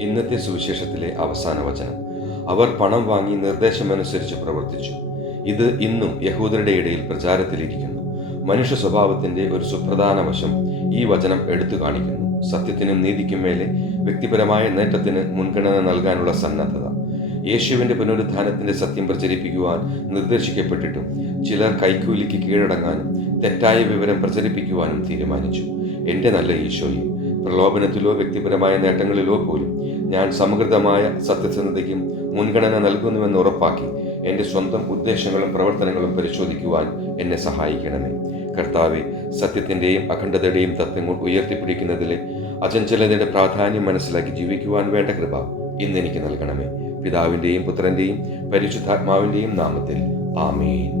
ഇന്നത്തെ സുവിശേഷത്തിലെ അവസാന വചനം. അവർ പണം വാങ്ങി നിർദ്ദേശമനുസരിച്ച് പ്രവർത്തിച്ചു. ഇത് ഇന്നും യഹൂദരുടെ ഇടയിൽ പ്രചാരത്തിലിരിക്കുന്നു. മനുഷ്യ സ്വഭാവത്തിന്റെ ഒരു സുപ്രധാന വശം ഈ വചനം എടുത്തു കാണിക്കുന്നു. സത്യത്തിനും നീതിക്കും മേലെ വ്യക്തിപരമായ നേട്ടത്തിന് മുൻഗണന നൽകാനുള്ള സന്നദ്ധത. യേശുവിന്റെ പുനരുത്ഥാനത്തിന്റെ സത്യം പ്രചരിപ്പിക്കുവാൻ നിർദ്ദേശിക്കപ്പെട്ടിട്ടും ചിലർ കൈക്കൂലിക്ക് കീഴടങ്ങാനും തെറ്റായ വിവരം പ്രചരിപ്പിക്കുവാനും തീരുമാനിച്ചു. എന്റെ നല്ല ഈശോയെ, പ്രലോഭനത്തിലോ വ്യക്തിപരമായ നേട്ടങ്ങളിലോ പോലും ഞാൻ സമഗ്രമായ സത്യസന്ധതയ്ക്കും മുൻഗണന നൽകുന്നുവെന്ന് ഉറപ്പാക്കി എൻ്റെ സ്വന്തം ഉദ്ദേശങ്ങളും പ്രവർത്തനങ്ങളും പരിശോധിക്കുവാൻ എന്നെ സഹായിക്കണമേ. കർത്താവെ, സത്യത്തിൻ്റെയും അഖണ്ഡതയുടെയും തത്വങ്ങൾ ഉയർത്തിപ്പിടിക്കുന്നതിലെ അചഞ്ചലതയുടെ പ്രാധാന്യം മനസ്സിലാക്കി ജീവിക്കുവാൻ വേണ്ട കൃപ ഇന്നെനിക്ക് നൽകണമേ. പിതാവിൻ്റെയും പുത്രൻ്റെയും പരിശുദ്ധാത്മാവിൻ്റെയും നാമത്തിൽ ആമേൻ.